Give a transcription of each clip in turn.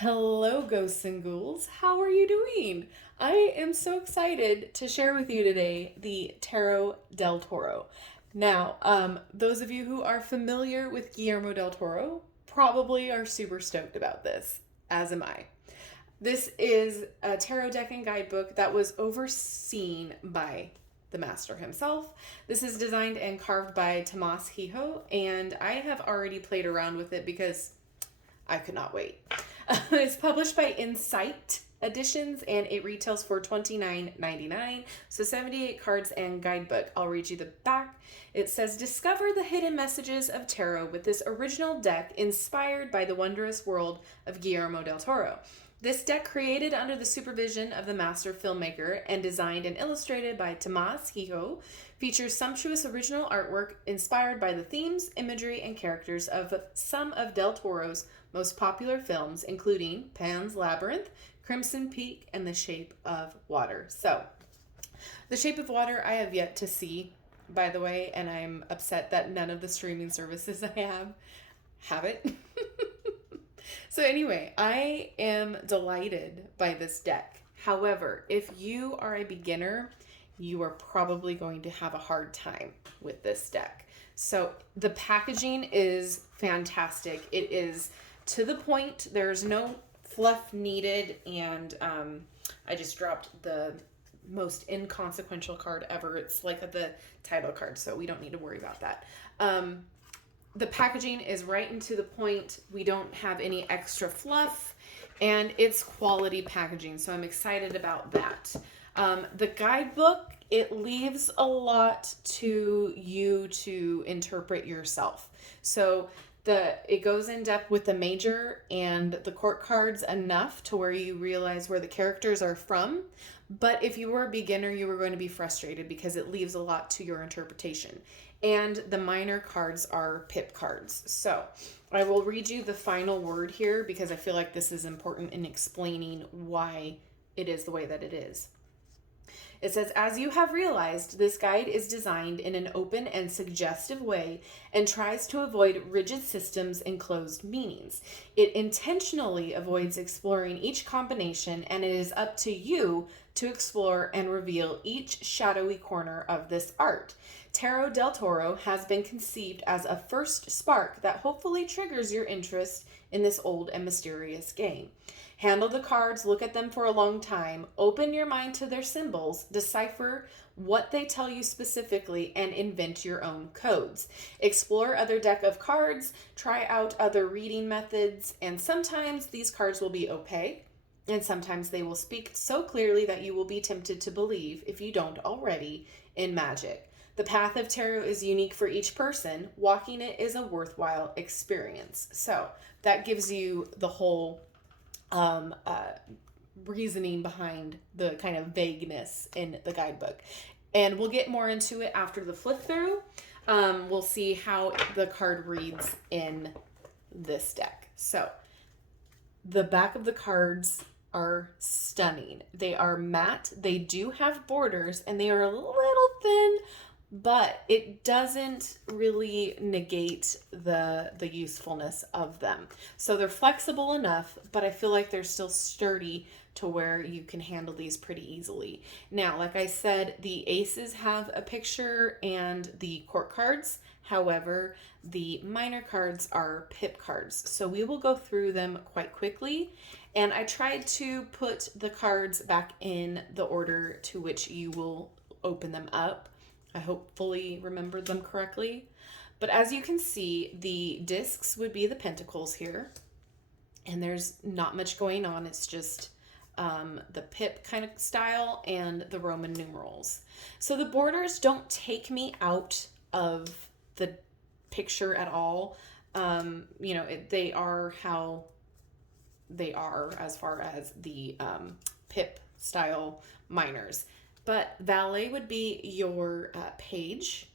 Hello, ghosts and ghouls. How are you doing? I am so excited to share with you today the Tarot del Toro. Now, those of you who are familiar with Guillermo del Toro probably are super stoked about this, as am I. This is a tarot deck and guidebook that was overseen by the master himself. This is designed and carved by Tomás Hijo, and I have already played around with it because I could not wait. It's published by Insight Editions and it retails for $29.99. So 78 cards and guidebook. I'll read you the back. It says, discover the hidden messages of tarot with this original deck inspired by the wondrous world of Guillermo del Toro. This deck, created under the supervision of the master filmmaker and designed and illustrated by Tomás Hijo, features sumptuous original artwork inspired by the themes, imagery, and characters of some of Del Toro's most popular films, including Pan's Labyrinth, Crimson Peak, and The Shape of Water. So, The Shape of Water I have yet to see, by the way, and I'm upset that none of the streaming services I have it. So anyway, I am delighted by this deck. However, if you are a beginner, you are probably going to have a hard time with this deck. So the packaging is fantastic. It is to the point. There's no fluff needed, and I just dropped the most inconsequential card ever. It's like the title card, so we don't need to worry about that. The packaging is right and to the point. We don't have any extra fluff, and it's quality packaging, so I'm excited about that. The guidebook, it leaves a lot to you to interpret yourself. So it goes in depth with the major and the court cards enough to where you realize where the characters are from. But if you were a beginner, you were going to be frustrated because it leaves a lot to your interpretation. And the minor cards are pip cards. So I will read you the final word here because I feel like this is important in explaining why it is the way that it is. It says, as you have realized, this guide is designed in an open and suggestive way and tries to avoid rigid systems and closed meanings. It intentionally avoids exploring each combination, and it is up to you to explore and reveal each shadowy corner of this art. Tarot del Toro has been conceived as a first spark that hopefully triggers your interest in this old and mysterious game. Handle the cards, look at them for a long time, open your mind to their symbols, decipher what they tell you specifically, and invent your own codes. Explore other deck of cards, try out other reading methods, and sometimes these cards will be opaque, and sometimes they will speak so clearly that you will be tempted to believe, if you don't already, in magic. The path of tarot is unique for each person. Walking it is a worthwhile experience. So that gives you the whole reasoning behind the kind of vagueness in the guidebook. And we'll get more into it after the flip through. We'll see how the card reads in this deck. So the back of the cards are stunning. They are matte. They do have borders and they are a little thin, but it doesn't really negate the usefulness of them. So they're flexible enough, but I feel like they're still sturdy to where you can handle these pretty easily. Now, like I said, the aces have a picture and the court cards. However, the minor cards are pip cards. So we will go through them quite quickly. And I tried to put the cards back in the order to which you will open them up. I hopefully remembered them correctly. But as you can see, the discs would be the pentacles here. And there's not much going on. It's just the pip kind of style and the Roman numerals. So the borders don't take me out of the picture at all. They are how they are as far as the pip style minors. But valet would be your page,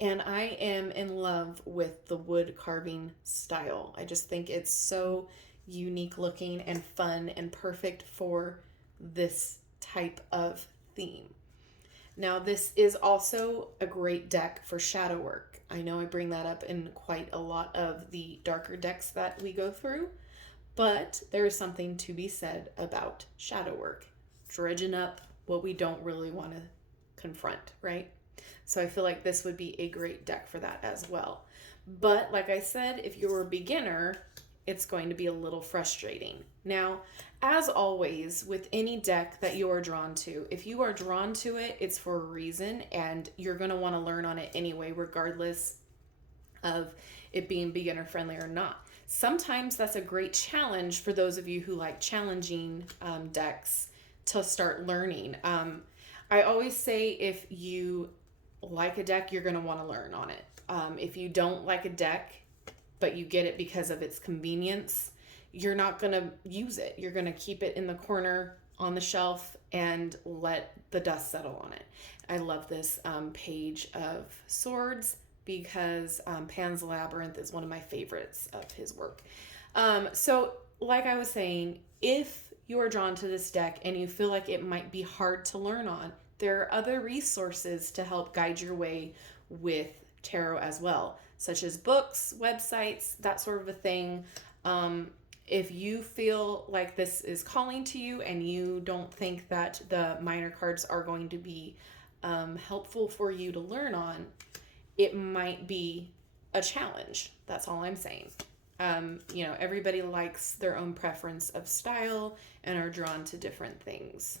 and I am in love with the wood carving style. I just think it's so unique looking and fun and perfect for this type of theme. Now, this is also a great deck for shadow work. I know I bring that up in quite a lot of the darker decks that we go through, But there is something to be said about shadow work, dredging up what we don't really want to confront, right? So I feel like this would be a great deck for that as well. But like I said, if you're a beginner, it's going to be a little frustrating. Now, as always, with any deck that you are drawn to, if you are drawn to it, it's for a reason, and you're going to want to learn on it anyway, regardless of it being beginner friendly or not. Sometimes that's a great challenge for those of you who like challenging decks to start learning. I always say if you like a deck, you're going to want to learn on it. If you don't like a deck, but you get it because of its convenience, you're not going to use it. You're going to keep it in the corner on the shelf and let the dust settle on it. I love this Page of Swords because Pan's Labyrinth is one of my favorites of his work. So like I was saying, if you are drawn to this deck and you feel like it might be hard to learn on, there are other resources to help guide your way with tarot as well, such as books, websites, that sort of a thing. If you feel like this is calling to you and you don't think that the minor cards are going to be helpful for you to learn on, it might be a challenge. That's all I'm saying. Everybody likes their own preference of style and are drawn to different things.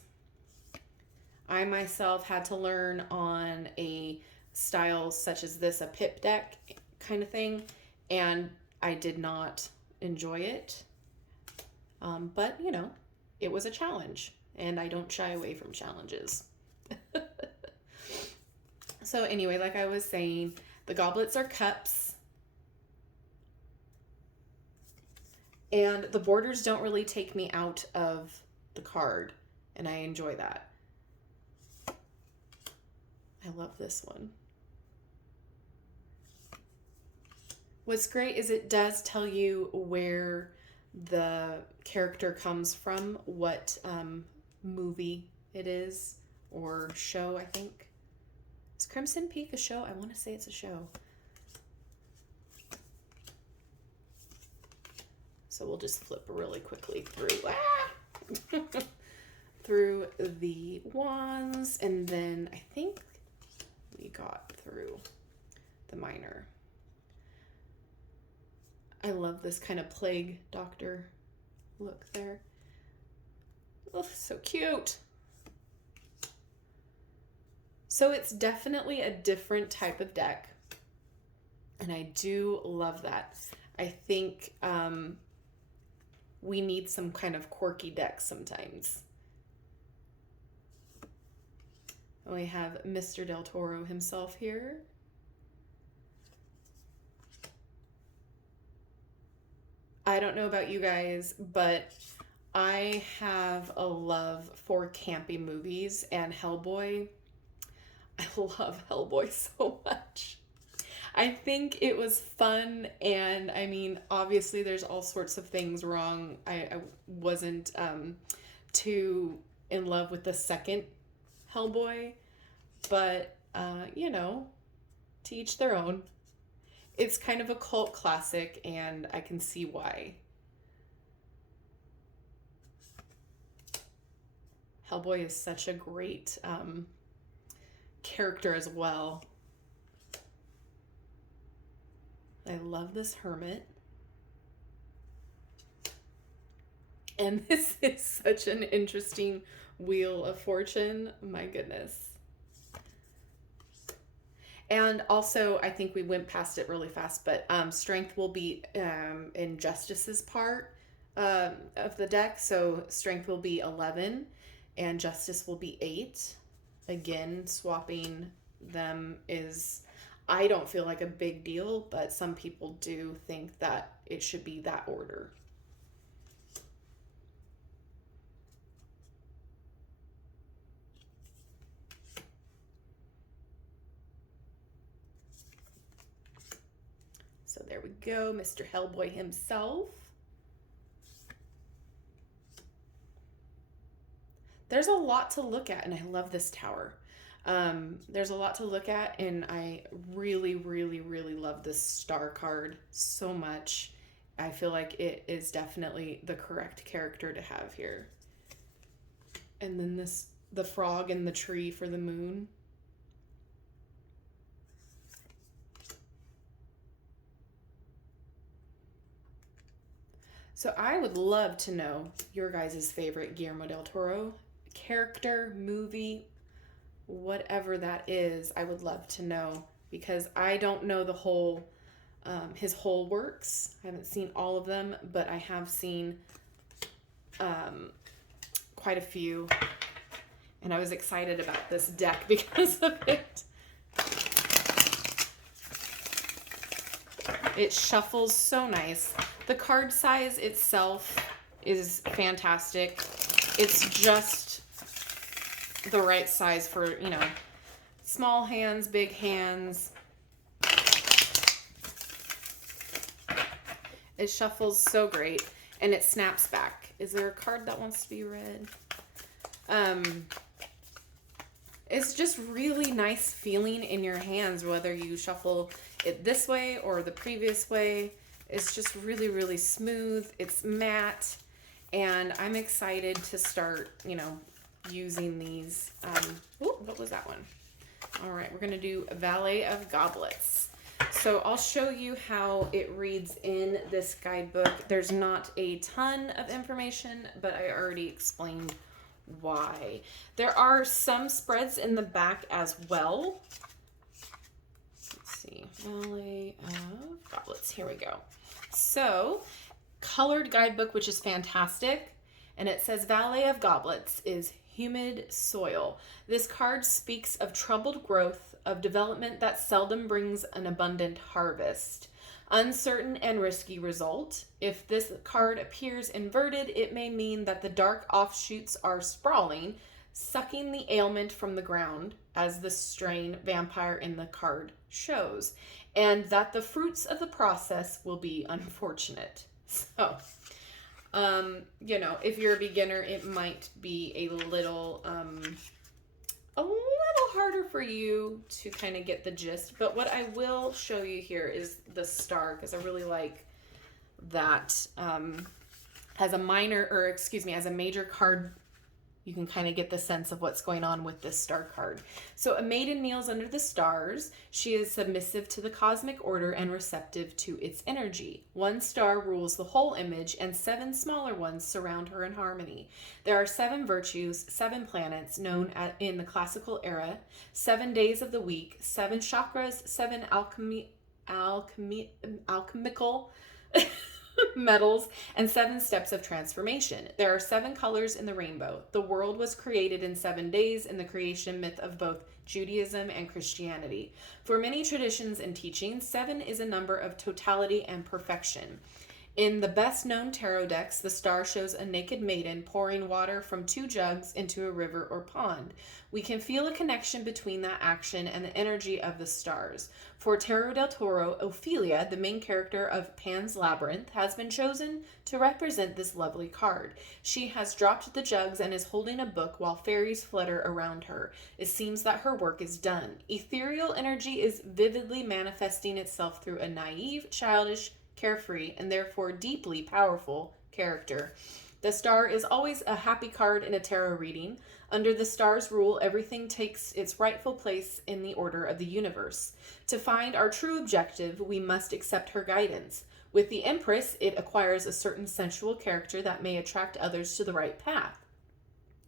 I myself had to learn on a style such as this, a pip deck kind of thing, and I did not enjoy it. But, it was a challenge, and I don't shy away from challenges. So anyway, like I was saying, the goblets are cups, and the borders don't really take me out of the card, and I enjoy that. I love this one. What's great is it does tell you where the character comes from, what movie it is, or show, I think. Is Crimson Peak a show? I want to say it's a show. So we'll just flip really quickly through through the wands, and then I think we got through the minor. I love this kind of plague doctor look there. Oh, so cute. So it's definitely a different type of deck, and I do love that. I think we need some kind of quirky deck sometimes. And we have Mr. Del Toro himself here. I don't know about you guys, but I have a love for campy movies, and Hellboy. I love Hellboy so much. I think it was fun, and I mean, obviously there's all sorts of things wrong. I wasn't too in love with the second Hellboy, but to each their own. It's kind of a cult classic, and I can see why. Hellboy is such a great character as well. I love this hermit. And this is such an interesting Wheel of Fortune. My goodness. And also, I think we went past it really fast, but strength will be in Justice's part of the deck. So strength will be 11 and Justice will be 8. Again, swapping them is, I don't feel like a big deal, but some people do think that it should be that order. So there we go, Mr. Hellboy himself. There's a lot to look at, and I love this tower. There's a lot to look at, and I really, really, really love this star card so much. I feel like it is definitely the correct character to have here. And then the frog and the tree for the moon. So I would love to know your guys' favorite Guillermo del Toro character, movie, whatever that is. I would love to know, because I don't know the whole, his whole works. I haven't seen all of them, but I have seen quite a few. And I was excited about this deck because of it. It shuffles so nice. The card size itself is fantastic. It's just the right size for, you know, small hands, big hands. It shuffles so great, and it snaps back. Is there a card that wants to be read? It's just really nice feeling in your hands, whether you shuffle it this way or the previous way. It's just really, really smooth. It's matte, and I'm excited to start, you know, using these. What was that one? All right, we're going to do Valet of Goblets. So I'll show you how it reads in this guidebook. There's not a ton of information, but I already explained why. There are some spreads in the back as well. Let's see. Valet of Goblets. Here we go. So, colored guidebook, which is fantastic. And it says Valet of Goblets is humid soil. This card speaks of troubled growth, of development that seldom brings an abundant harvest. Uncertain and risky result. If this card appears inverted, it may mean that the dark offshoots are sprawling, sucking the ailment from the ground, as the strain vampire in the card shows, and that the fruits of the process will be unfortunate. So, you know, if you're a beginner, it might be a little harder for you to kind of get the gist. But what I will show you here is the star, because I really like that as a major card. You can kind of get the sense of what's going on with this star card. So a maiden kneels under the stars. She is submissive to the cosmic order and receptive to its energy. One star rules the whole image, and 7 smaller ones surround her in harmony. There are 7 virtues, 7 planets known in the classical era, 7 days of the week, 7 chakras, 7 alchemical metals, and 7 steps of transformation. There are 7 colors in the rainbow. The world was created in 7 days in the creation myth of both Judaism and Christianity. For many traditions and teachings, 7 is a number of totality and perfection. In the best-known tarot decks, the star shows a naked maiden pouring water from 2 jugs into a river or pond. We can feel a connection between that action and the energy of the stars. For Tarot del Toro, Ophelia, the main character of Pan's Labyrinth, has been chosen to represent this lovely card. She has dropped the jugs and is holding a book while fairies flutter around her. It seems that her work is done. Ethereal energy is vividly manifesting itself through a naive, childish, carefree, and therefore deeply powerful character. The star is always a happy card in a tarot reading. Under the star's rule, everything takes its rightful place in the order of the universe. To find our true objective, we must accept her guidance. With the Empress, it acquires a certain sensual character that may attract others to the right path.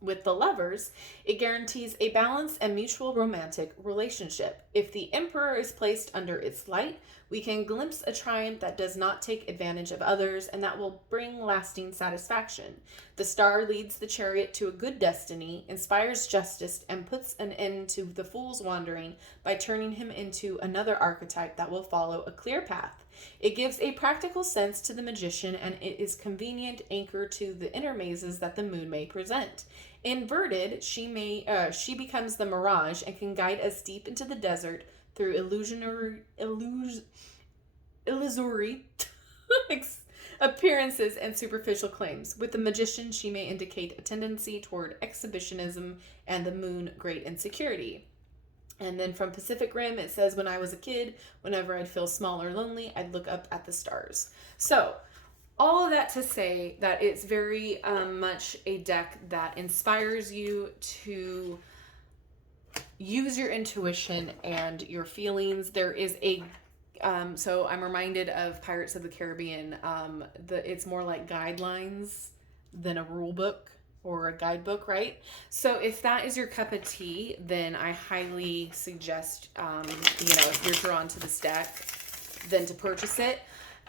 With the Lovers, it guarantees a balanced and mutual romantic relationship. If the Emperor is placed under its light, we can glimpse a triumph that does not take advantage of others and that will bring lasting satisfaction. The star leads the chariot to a good destiny, inspires justice, and puts an end to the fool's wandering by turning him into another archetype that will follow a clear path. It gives a practical sense to the magician, and it is convenient anchor to the inner mazes that the moon may present. Inverted, she becomes the mirage and can guide us deep into the desert through illusory appearances and superficial claims. With the magician, she may indicate a tendency toward exhibitionism and the moon, great insecurity. And then from Pacific Rim, it says, when I was a kid, whenever I'd feel small or lonely, I'd look up at the stars. So all of that to say that it's very much a deck that inspires you to use your intuition and your feelings. There is a so I'm reminded of Pirates of the Caribbean. It's more like guidelines than a rule book or a guidebook, right? So if that is your cup of tea, then I highly suggest, if you're drawn to this deck, then to purchase it.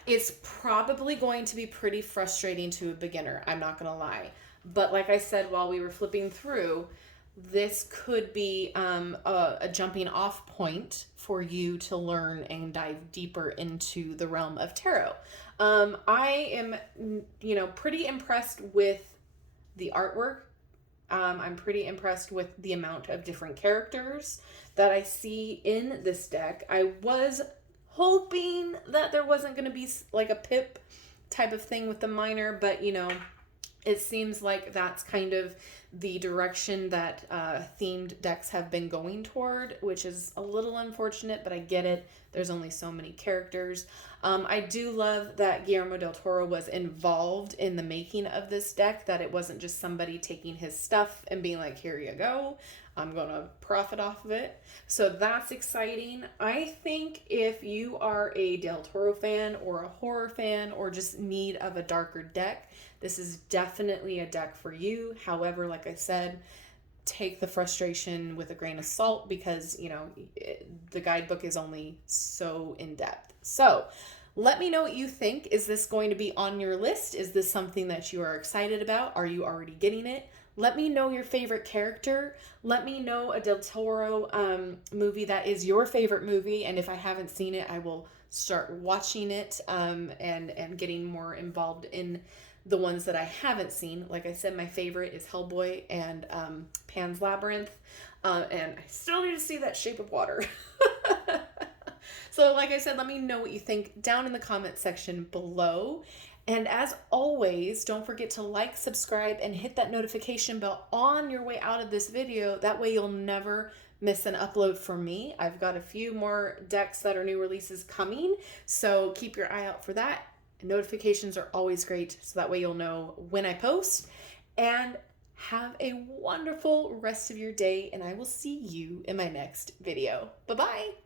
It's probably going to be pretty frustrating to a beginner. I'm not going to lie. But like I said, while we were flipping through, this could be a jumping off point for you to learn and dive deeper into the realm of tarot. I am, pretty impressed with the artwork. I'm pretty impressed with the amount of different characters that I see in this deck. I was hoping that there wasn't going to be like a pip type of thing with the minor, but it seems like that's kind of the direction that themed decks have been going toward, which is a little unfortunate, but I get it. There's only so many characters. I do love that Guillermo del Toro was involved in the making of this deck, that it wasn't just somebody taking his stuff and being like, here you go, I'm going to profit off of it. So that's exciting. I think if you are a Del Toro fan or a horror fan or just need of a darker deck, this is definitely a deck for you. However, like I said, take the frustration with a grain of salt because, the guidebook is only so in depth. So let me know what you think. Is this going to be on your list? Is this something that you are excited about? Are you already getting it? Let me know your favorite character. Let me know a Del Toro movie that is your favorite movie. And if I haven't seen it, I will start watching it and getting more involved in the ones that I haven't seen. Like I said, my favorite is Hellboy and Pan's Labyrinth. And I still need to see that Shape of Water. So like I said, let me know what you think down in the comment section below. And as always, don't forget to like, subscribe, and hit that notification bell on your way out of this video. That way you'll never miss an upload from me. I've got a few more decks that are new releases coming, so keep your eye out for that. Notifications are always great, so that way you'll know when I post. And have a wonderful rest of your day, and I will see you in my next video. Bye-bye.